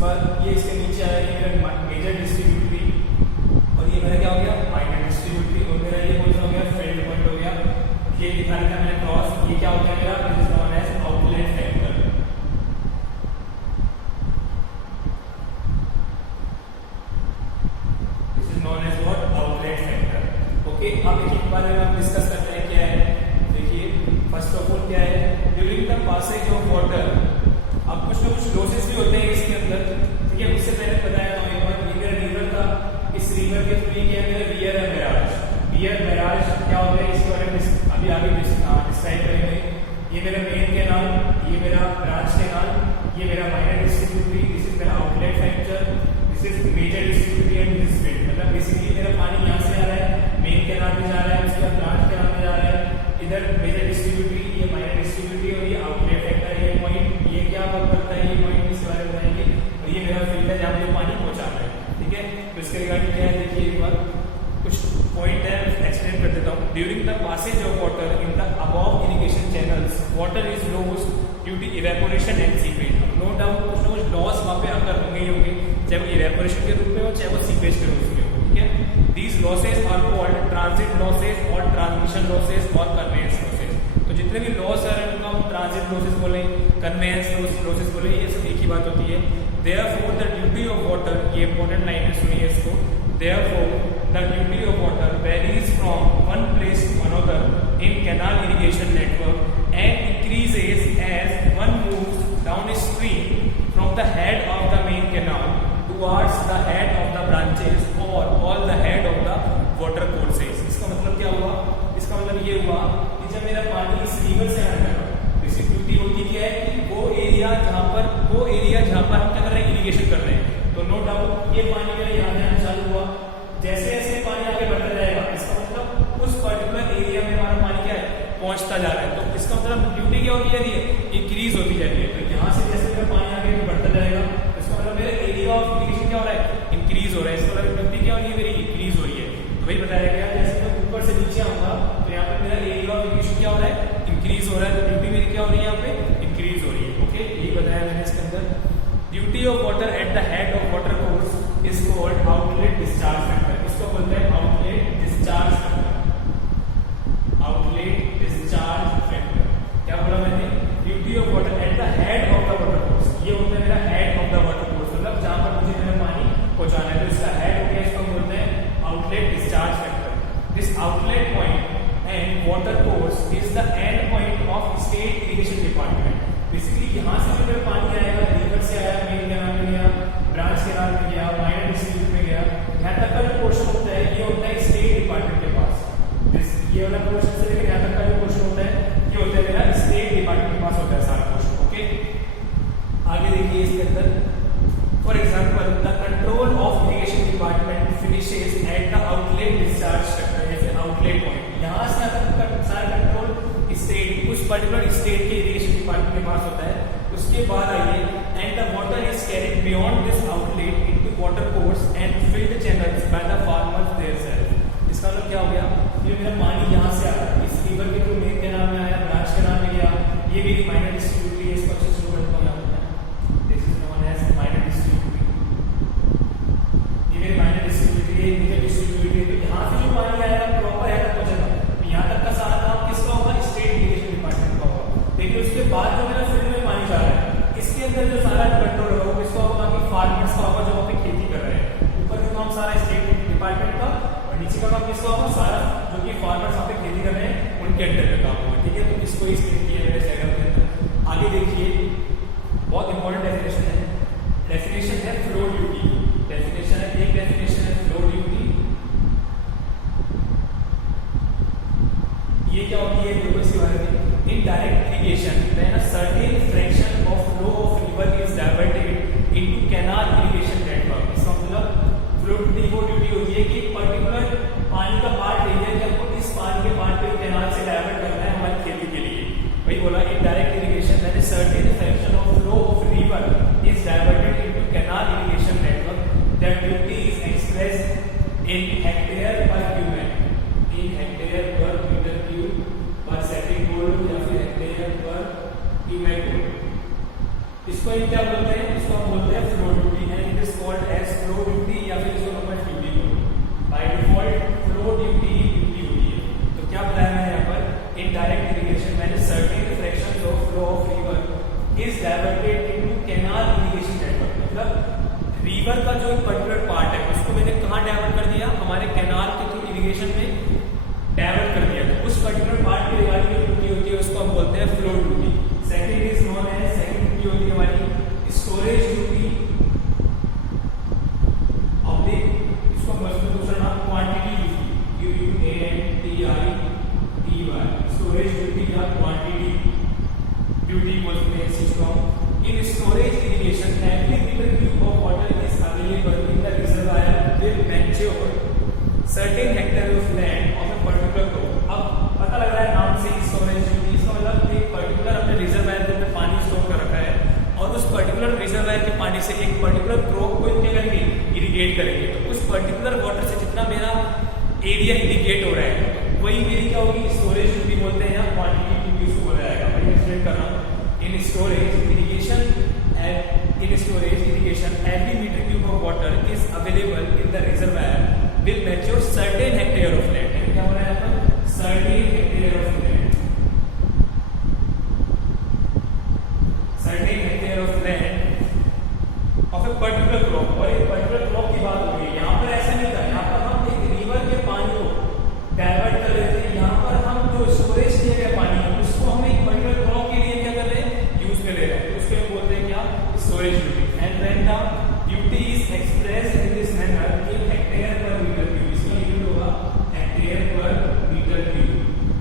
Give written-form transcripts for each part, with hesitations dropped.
बाद ये इसके नीचे आया, ये मेरा मेजर डिस्ट्रीब्यूटरी, और ये मेरा क्या हो गया, माइनर डिस्ट्रीब्यूटरी, और मेरा ये कौन सा हो गया, फील्ड पॉइंट हो गया। ये लिखा था मैंने क्रॉस, ये क्या हो गया मेरा, this is known as outlet factor. This is known as what, outlet factor. Okay, अब एक बार हम डिस्कस करते हैं क्या है। देखिए फर्स्ट ऑफ ऑल क्या है, during the passage of water, अब कुछ ना कुछ लॉसेस भी होते हैं इसके अंदर, ठीक है। उससे पहले बताया था एक बार, ये मेरा रिवर था, इस रिवर के थ्रू क्या है मेरा वियर है बैराज। वियर बैराज क्या होता है, इसके बारे में अभी आगे डिस्क्राइब करेंगे। ये मेरा मेन कैनाल, ये मेरा ब्रांच कैनाल, ये मेरा माइनर डिस्ट्रीब्यूटरी, दिस इज मेरा outlet factor, this is major distributary and this is field. मतलब बेसिकली मेरा पानी यहाँ से आ रहा है, मेन कैनाल में जा रहा है, उसके बाद ब्रांच कैनाल में जा रहा है, इधर मेजर डिस्ट्रीब्यूटरी, ये माइनर डिस्ट्रीब्यूटरी, और ये आउटलेट फैक्टर, ये पॉइंट, ये क्या वर्क करता है, ये पॉइंट इसके बारे में बताएंगे। और ये मेरा फील्ड है जहाँ पे पानी पहुंचा रहा है, ठीक है। तो इसके रिगार्डिंग क्या है, देखिए एक बार कुछ पॉइंट है, एक्सप्लेन कर देता हूँ। During the passage of water in the above irrigation channels, water is lost due to evaporation and seepage. No doubt कुछ ना कुछ लॉस वहाँ पे आकर होंगे ही होंगे, चाहे वो इवेपोरेशन के रूप में हो, चाहे वो सीपेज के रूप में हो, ठीक है। These losses are called transit losses और transmission losses और conveyance losses। तो जितने भी लॉस आ रहे हैं उनको हम ट्रांजिट लॉसेस बोले, कन्वेंस लॉसेस बोले, ये सब एक ही बात होती है। Therefore the duty of water, ये इंपॉर्टेंट लाइन है, सुनिए इसको। Therefore the duty of water varies from one place to another in canal irrigation network and increases as one moves downstream from the head of the main canal towards the head of the branches or all the head of the water courses। इसका मतलब क्या हुआ, इसका मतलब ये हुआ कि जब मेरा पानी इस रिवर से आने लगा, इसकी ड्यूटी होती क्या है कि वो एरिया जहाँ पर हम क्या कर रहे हैं, इरिगेशन कर रहे हैं। तो नो डाउट ये पानी मेरा यहाँ से आना चालू हुआ, जैसे जैसे पानी आगे बढ़ता जाएगा, इसका मतलब उस पर्टिकुलर एरिया में हमारा पानी क्या है, पहुंचता जा रहा है। तो इसका मतलब ड्यूटी क्या होती जा रही है, इंक्रीज होती जा रही है। तो यहाँ से जैसे मेरा पानी आगे बढ़ता जाएगा, इसका मतलब मेरा एरिया ऑफ इरिगेशन क्या हो रहा है, इंक्रीज हो रहा है। इसका मतलब ड्यूटी क्या हो रही है, मेरी इंक्रीज हो रही है। तो वही बताया गया, जैसे मैं ऊपर से नीचे आऊंगा तो यहाँ पर मेरा एरिया ऑफ इरिगेशन क्या हो रहा है, इंक्रीज हो रहा है। तो ड्यूटी मेरी क्या हो रही है, यहाँ पे इंक्रीज हो रही है। ओके, यही बताया मैंने इसके अंदर। Duty of water at the head of water course is called outlet discharge factor. इसको बोलते हैं outlet discharge factor. Outlet discharge factor क्या बोला मैंने, duty of water at the head of the water course, ये होता है मेरा head of the water course, मतलब जहां पर मुझे मेरा पानी पहुंचाना है। तो इसका हेड हो गया, इसको बोलते हैं outlet discharge factor. This outlet point and water course is the end point of state irrigation department. Basically यहाँ से जो मेरा पानी आएगा, रिवर से आया, मेन कैनाल में गया, ब्रांच कैनाल में गया, माइनर डिस्ट्रीब्यूट में गया, यहाँ तक का जो पोर्शन होता है ये होता है स्टेट डिपार्टमेंट के पास। ये वाला पोर्शन से लेकर यहाँ तक का जो पोर्शन होता है ये होता है मेरा स्टेट डिपार्टमेंट के पास होता है सारा पोर्शन। ओके, आगे देखिए इसके अंदर for example the control of irrigation department finishes at the outlet discharge factor, जैसे आउटलेट पॉइंट यहाँ से सारा कंट्रोल स्टेट, उस पर्टिकुलर स्टेट के इरिगेशन डिपार्टमेंट के पास होता है। उसके बाद आइए, and the water is carried beyond this outlet into water course and field channels by the farmers themselves. इसका मतलब क्या हो गया, ये मेरा पानी यहाँ से आ रहा है, इस रिवर के थ्रू मेन कैनाल में आया, ब्रांच कैनाल में गया, ये मेरी माइनर डिस्ट्रीब्यूटरी है, इसको अच्छे से शुरू करता हूँ। This is known as minor distributary, ये मेरी माइनर डिस्ट्रीब्यूटरी है, मेजर डिस्ट्रीब्यूटरी। तो यहाँ से जो पानी आएगा प्रॉपर है तक पहुंचेगा, यहाँ तक का सारा काम किसका होगा, स्टेट इरिगेशन डिपार्टमेंट का होगा। लेकिन उसके बाद जो मेरा फील्ड में पानी जा रहा है, इसके अंदर जो सारा कंट्रोल होगा वो किसका होगा, कि फार्मर्स का होगा जो वहाँ पे खेती कर रहे हैं। ऊपर का काम सारा स्टेट डिपार्टमेंट का, और नीचे का काम किसका होगा, सारा जो कि फार्मर्स वहाँ पे खेती कर रहे हैं उनके अंडर में काम होगा। ठीक है, तो इसको एक्सप्लेन किया मैंने डायग्राम के अंदर। आगे देखिए, बहुत इंपॉर्टेंट डेफिनेशन है, डेफिनेशन है फ्लो ड्यूटी। डेफिनेशन है, एक डेफिनेशन है फ्लो ड्यूटी। ये क्या होती है, देखो इसके बारे में। In direct irrigation, when a certain fraction of flow of river is diverted into canal irrigation network, इसका मतलब फ्लो ड्यूटी वो ड्यूटी होती है कि एक पर्टिकुलर पानी का पार्ट एरिया कि हमको इस पानी के पार्ट को कैनाल से डाइवर्ट करना है हमारी खेती के लिए। वही बोला, in direct irrigation, when a certain fraction of flow of river is diverted into canal irrigation network, that duty is expressed in hectare per cubic, in hectare per meter cube पर second gold या फिर hectare पर cumec gold. इसको क्या बोलते हैं, इसको हम बोलते हैं flow duty. Is called as flow duty या फिर इसको नॉर्मल ड्यूटी बोलो। By default flow duty duty होती है। तो क्या बताया मैंने यहाँ पर, इन डायरेक्ट इरिगेशन मैंने certain fractions of flow of river is diverted into canal irrigation network. मतलब रिवर का जो पर्टिकुलर पार्ट है उसको मैंने कहाँ डाइवर्ट कर दिया, हमारे कैनाल के थ्रू इरिगेशन में डाइवर्ट कर दिया। तो उस पर्टिकुलर पार्ट की रिगार्डिंग जो ड्यूटी होती है उसको हम बोलते हैं flow duty. Second is known as, second duty होती है हमारी स्टोरेज ड्यूटी ऑफ द, इसको हम दूसरा नाम क्वांटिटी ड्यूटी, स्टोरेज ड्यूटी या क्वांटिटी ड्यूटी बोलते हैं इसको। In storage irrigation every metre cube of water is available in the reservoir with mature certain hectare of land of a particular crop. अब पता लग रहा है नाम से स्टोरेज ड्यूटी, इसका मतलब एक पर्टिकुलर अपने रिजर्वायर के अंदर पानी स्टोर कर रखा है और उस पर्टिकुलर रिजर्वायर के पानी से एक पर्टिकुलर क्रॉप को क्या करेंगे, इरिगेट करेंगे। तो उस पर्टिकुलर वाटर से जितना मेरा एरिया इरिगेट हो रहा है वही मेरी क्या होगी, स्टोरेज ड्यूटी बोलते हैं या क्वांटिटी ड्यूटी उसको बोला जाएगा। मैं एक्सप्लेन कर रहा हूँ। इन storage irrigation every meter cube of water is available in the reservoir will mature certain hectare of land। क्या हो रहा है यहाँ पर, certain hectare of land, certain hectare of land of a particular crop। और एक पर्टिकुलर क्रॉप की बात हो रही है। यहाँ पर ऐसा नहीं था, यहाँ पर हम एक रिवर के पानी को डाइवर्ट कर रहे थे। यहाँ पर हम जो स्टोरेज किए गए पानी है उसको हम एक पर्टिकुलर क्रॉप के लिए क्या कर रहे हैं, यूज में ले रहे हैं। तो उसको हम बोलते हैं क्या, storage duty. And when the duty is expressed in this manner in hectare per metre cube, इसका यूनिट होगा hectare per metre cube.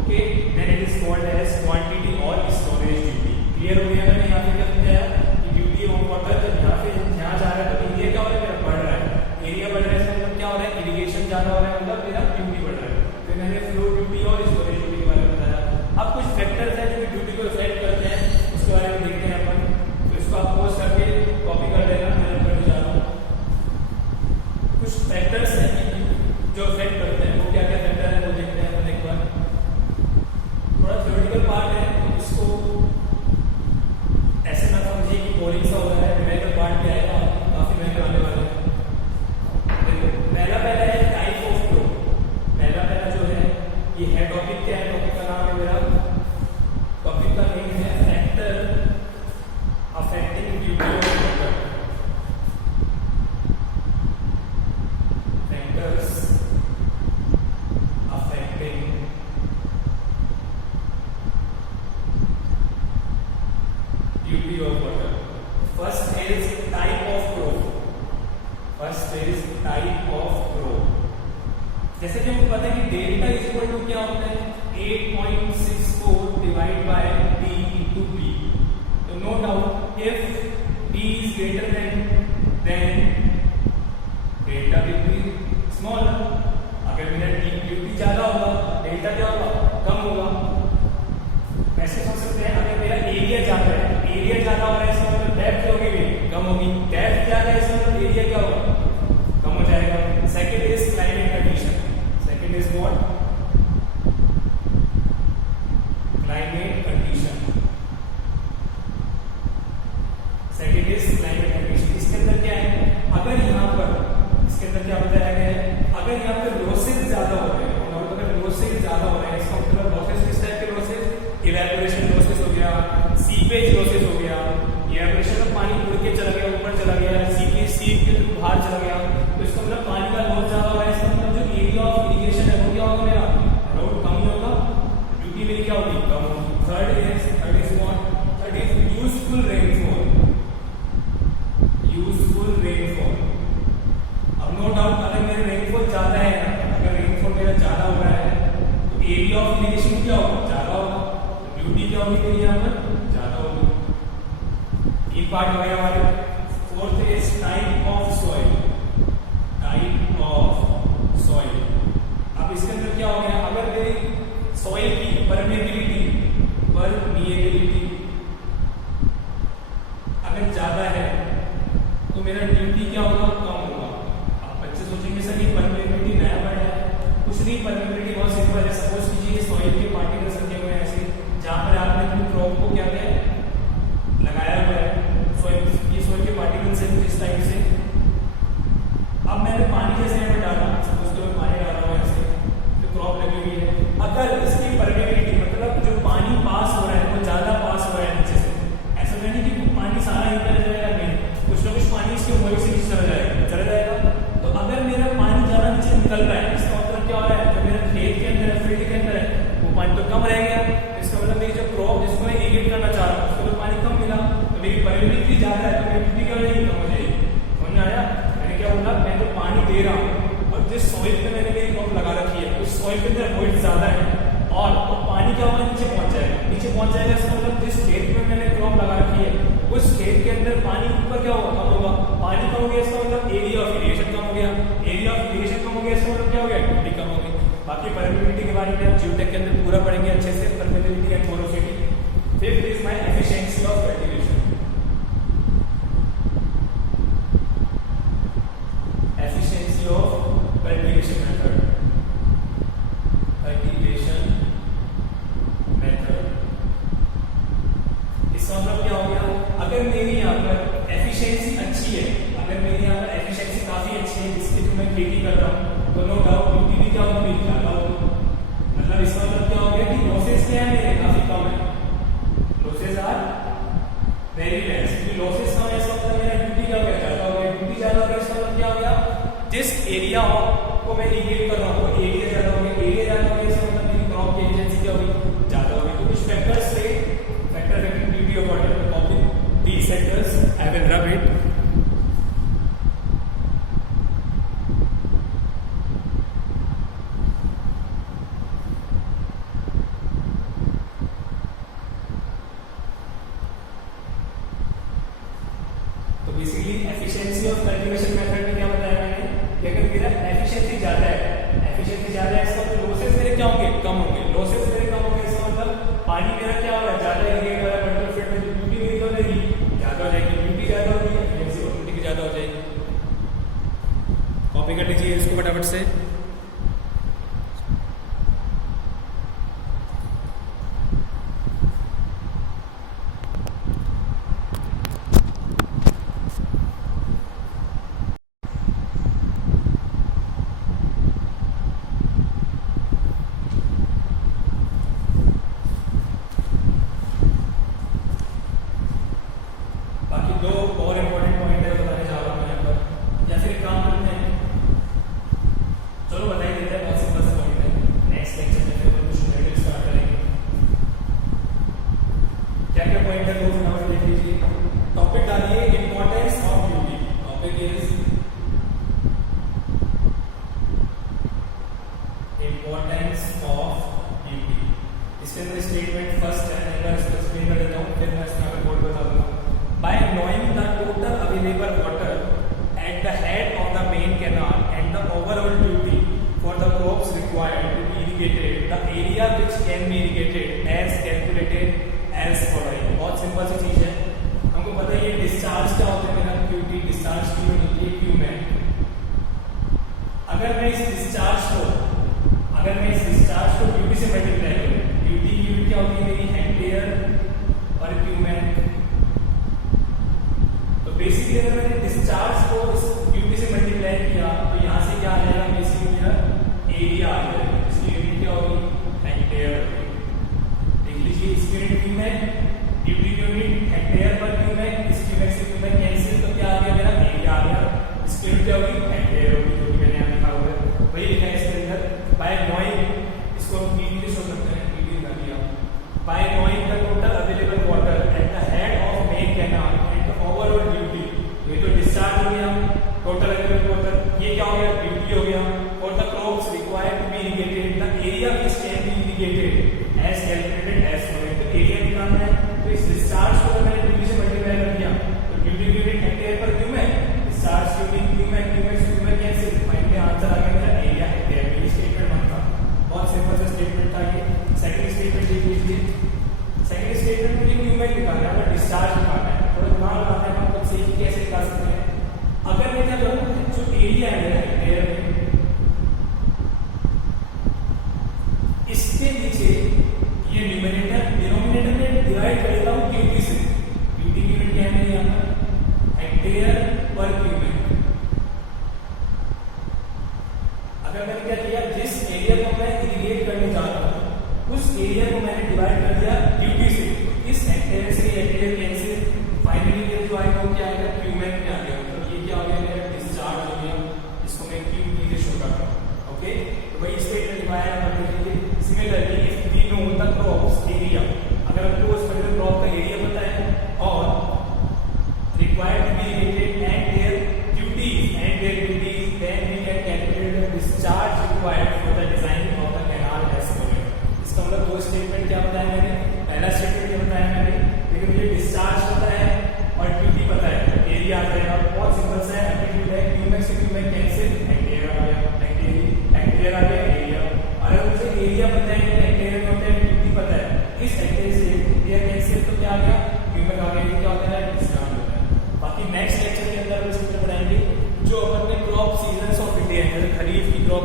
Okay, then it is called as quantity और स्टोरेज ड्यूटी। क्लियर हो गया? मैंने यहाँ पे क्या समझाया कि ड्यूटी ऑफ वाटर जब यहाँ से यहाँ जा रहा है तो एरिया क्या हो रहा है, मेरा बढ़ रहा है। एरिया बढ़ रहा है इसका मतलब क्या हो रहा है, इरिगेशन ज्यादा हो रहा है, मतलब मेरा ड्यूटी बढ़ रहा है। फिर मैंने फ्लो ड्यूटी और स्टोरेज ड्यूटी के बारे में बताया। अब कुछ फैक्टर्स हैं जो ड्यूटी को इफेक्ट करते हैं, उसके बारे में देखते हैं अपन। तो इसको आप पोस्ट करके कॉपी कर लेना, मैं करने जा रहा हूँ। कुछ फैक्टर्स हैं जो इफेक्ट करते हैं, वो क्या क्या फैक्टर है वो देखते हैं अपन एक बार। थोड़ा थ्योरेटिकल पार्ट है, इसको ऐसे ना समझिए कि बोरिंग सा हो रहा है। न्यूमेरिकल पार्ट भी आएगा, काफी महंगे आने वाले हैं। पहला है टाइप ऑफ फ्लो। पहला जो है ये है टॉपिक। क्या है टॉपिक का नाम है मेरा, टॉपिक का नेम है factor affecting duty of water. Factors affecting duty of water. First is type of flow. First is type of flow. जैसे कि हमको पता है कि डेल्टा इज इक्वल टू क्या होता है, 8.64 divide by d into b। तो no doubt if d is greater than delta will be smaller. अगर मेरा ड्यूटी ज्यादा होगा डेल्टा क्या होगा, कम होगा। ऐसे सोच सकते हैं अगर मेरा एरिया ज्यादा है, एरिया ज्यादा हो रहा है इसका मतलब डेप्थ होगी भी कम होगी। डेप्थ ज्यादा है इसका मतलब एरिया क्या होगा, कम हो जाएगा। Second is climate condition. Second is what, climate condition. Second is climate condition. इसके अंदर क्या है, अगर यहाँ पर इसके अंदर क्या बताया गया है, अगर यहाँ पर लॉसेस ज्यादा हो रहे हैं और अगर लॉसेस ज्यादा हो रहे हैं, इसका मतलब लॉसेस किस टाइप के लॉसेस, इवेपोरेशन लॉसेस हो गया, सीपेज लॉसेस हो गया। इवेपोरेशन में पानी उड़ के चला गया, ऊपर चला गया, सीपेज सीप के थ्रू बाहर चला गया, तो इसका मतलब पानी का लॉस ज्यादा हो रहा है। इसका मतलब जो एरिया ऑफ इरिगेशन है वो क्या होगा, मेरा रोड कम ही होगा, ड्यूटी मेरी क्या होगी, कम होगी। Third is what, third is useful rainfall. Useful rainfall. अब नो डाउट अगर मेरा रेनफॉल ज्यादा है, अगर रेनफॉल मेरा ज्यादा हो रहा है तो एरिया ऑफ इरिगेशन क्या होगा, ज्यादा होगा। ड्यूटी क्या होगी मेरी यहाँ पर, ज्यादा होगी। एक पार्ट हो गया हमारे। Fourth is type of soil. Type of soil. अब इसके अंदर क्या हो गया, अगर मेरी सॉइल की परमेबिलिटी अगर ज्यादा है तो मेरा ड्यूटी क्या होगा, कम होगा। अब बच्चे सोचेंगे सर ये परमेबिलिटी नया बढ़ा है, कुछ नहीं। परमेबिलिटी बहुत सिंपल है। सपोज कीजिए सॉइल के पार्टिकल्स रखे हुए हैं ऐसे, जहां पर आपने अपनी क्रॉप को क्या किया लगाया हुआ है, सॉइल, ये सॉइल के पार्टिकल्स हैं कुछ इस टाइप से। इसके वॉइड से नीचे चला जाएगा। तो अगर मेरा पानी ज्यादा नीचे निकल रहा है, इसका मतलब क्या हो रहा है, जो मेरा खेत के अंदर है, फील्ड के अंदर है, वो पानी तो कम रह गया। इसका मतलब मेरी जो क्रॉप जिसको मैं इरिगेट करना चाह रहा हूँ उसको तो पानी कम मिला, तो मेरी परमिबिलिटी ज्यादा है, तो मेरी मिट्टी क्या हो जाएगी, कम हो जाएगी। समझ में आया? मैंने क्या बोला, मैं तो पानी दे रहा हूँ और जिस सॉइल पे मैंने मेरी क्रॉप लगा रखी है उस सॉइल के अंदर वॉइड ज्यादा है और तो पानी क्या होगा, नीचे पहुंच जाएगा। नीचे पहुंच जाएगा इसका मतलब जिस खेत में मैंने क्रॉप लगा रखी है उस खेत के अंदर पानी ऊपर क्या होगा, कम होगा। पानी कम हो गया इसका मतलब एरिया ऑफ इरिगेशन कम हो गया, एरिया ऑफ इरिगेशन कम हो गया इसका मतलब क्या हो गया, मिट्टी कम हो गई। बाकी परमिबिलिटी के बारे में आप जियोटेक के अंदर पूरा पढ़ेंगे अच्छे से, permeability and porosity. Fifth is my efficiency of cultivation. Efficiency of cultivation method, cultivation method इसका मतलब क्या हो गया, अगर मेरी यहाँ पर एफिशिएंसी अच्छी है, अगर मेरी यहाँ पर एफिशिएंसी काफी अच्छी है जिसके थ्रू मैं खेती कर रहा हूँ, तो नो डाउट ड्यूटी भी क्या होगी, मेरी ज्यादा होगी। मतलब इसका मतलब क्या हो गया कि लॉसेस क्या है मेरे, काफी कम है, लॉसेस आर वेरी लेस। क्योंकि लॉसेस कम है इसका मतलब मेरा ड्यूटी क्या हो गया, ज्यादा हो गया। ड्यूटी ज्यादा हो गया इसका मतलब क्या हो गया, जिस एरिया को मैं इरिगेट कर रहा हूँ वो एरिया ज्यादा हो गया, एरिया ज्यादा हो गया इसका मतलब मेरी क्रॉप की एफिशिएंसी क्या होगी, ज्यादा होगी। तो कुछ फैक्टर्स थे, factor affecting duty of water, copy these factors I will rub it। तो basically efficiency of cultivation method में क्या बताया मैंने कि अगर मेरा एफिशिएंसी ज्यादा है, एफिशिएंसी ज्यादा है इसका मतलब लॉसेस मेरे क्या होंगे, कम होंगे। लॉसेस मेरे कम होंगे इसका मतलब पानी मेरा क्या होगा, ज्यादा इरिगेट हो रहा है, कंट्रोल फील्ड में ड्यूटी मेरी क्या हो जाएगी, ज्यादा हो जाएगी। ड्यूटी ज्यादा होगी, एफिशिएंसी ऑटोमेटिकली ज्यादा हो जाएगी। कॉपी कर लीजिए इसको फटाफट से। दो और इंपॉर्टेंट पॉइंट है बताने जा रहा हूँ यहाँ पर, या फिर काम करते हैं, चलो बता ही देते हैं, बहुत सिंपल सा पॉइंट है। नेक्स्ट लेक्चर में फिर कुछ रिलेटेड स्टार्ट करेंगे। क्या क्या पॉइंट है, दो फटाफट लिख लीजिए। टॉपिक डालिए importance of duty. Topic is importance of duty. इसके अंदर स्टेटमेंट फर्स्ट है, एक बार इसको एक्सप्लेन कर देता हूँ, फिर मैं इसमें आगे बोर्ड बता दूंगा। By knowing the total available water at the head of the main canal and the overall duty for the crops required to be irrigated, the area which can be irrigated as calculated as following। बहुत simple सी चीज है, हमको पता है ये discharge क्या होता है, मेरा क्यूटी डिस्चार्ज की यूनिट होती है क्यूमेन। अगर मैं इस डिस्चार्ज को ड्यूटी से मल्टीप्लाई करूं, ड्यूटी की यूनिट क्या होती है मेरी, हेक्टेयर पर क्यूमेन। बेसिकली अगर मैंने डिस्चार्ज को इस ड्यूटी से मल्टीप्लाई किया तो यहाँ से क्या आ जाएगा, बेसिकली मेरा एरिया आ जाएगा, इसकी यूनिट क्या होगी, हेक्टेयर। देख लीजिए इसकी यूनिट क्यू है, ड्यूटी की यूनिट हेक्टेयर पर क्यू है, इस क्यूमेक से क्यूमेक कैंसिल तो क्या आ गया, मेरा एरिया आ गया। इसकी यूनिट क्या होगी, हेक्टेयर होगी, जो कि मैंने यहाँ लिखा हुआ है वही लिखा है इसके अंदर। बाय नोइंग, इसको हम टीटी से सोच सकते हैं, टीटी कर दिया। Bye knowing the total available water at the head of main canal overall duty, ये तो डिस्चार्ज हो गया, टोटल अवेलेबल वाटर, ये क्या हो गया, ड्यूटी हो गया। और the crops required to be irrigated, the area which can be irrigated as calculated as following. तो एरिया निकालना है, तो इस डिस्चार्ज को मैंने ड्यूटी से मल्टीप्लाई कर दिया, तो ड्यूटी की यूनिट हेक्टेयर पर क्यू है, डिस्चार्ज की यूनिट क्यू है, क्यू में कैंसिल, फाइनली आंसर आ गया मेरा एरिया हेक्टेयर। ये स्टेटमेंट बनता, बहुत सिंपल सा स्टेटमेंट था ये। सेकंड स्टेटमेंट लिख लीजिए। सेकंड स्टेटमेंट मुझे क्यू में निकालना है, डिस्चार्ज निकालना है, थोड़ा दिमाग लगाते हैं, हम सही कैसे निकाल सकते हैं। अगर मैं क्या करूं, जो एरिया है मेरा हेक्टेयर में, इसके नीचे ये न्यूमरेटर डिनोमिनेटर में डिवाइड कर देता हूं क्यूटी से। क्यूटी की यूनिट क्या है मेरी यहाँ पर, हेक्टेयर पर क्यूमेक। अगर मैंने क्या किया, जिस एरिया को मैं इरिगेट करने जा रहा हूं उस एरिया को मैंने डिवाइड कर दिया क्यूटी से, इस हेक्टेयर से हेक्टेयर कैंसिल, फाइनली ये जो आएगा वो क्या आएगा, क्यूमेक में आ गया। मतलब ये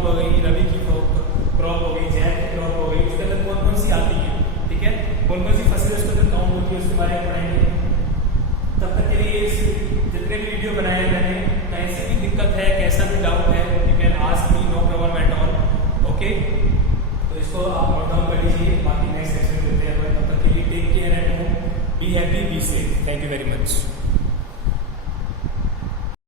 क्रॉप हो गई, रबी की क्रॉप हो गई, जैद की क्रॉप हो गई, उसके अंदर कौन कौन सी आती है, ठीक है, कौन कौन सी फसलें उसके अंदर काउंट होती है, उसके बारे में पढ़ाएंगे। तब तक के लिए जितने भी वीडियो बनाए मैंने, कैसी भी दिक्कत है, कैसा भी डाउट है, you can ask me, no problem at all, okay. तो इसको आप नोट डाउन कर लीजिए, बाकी नेक्स्ट सेक्शन देते हैं। तब तक के लिए take care at home, be happy, be safe, thank you very much.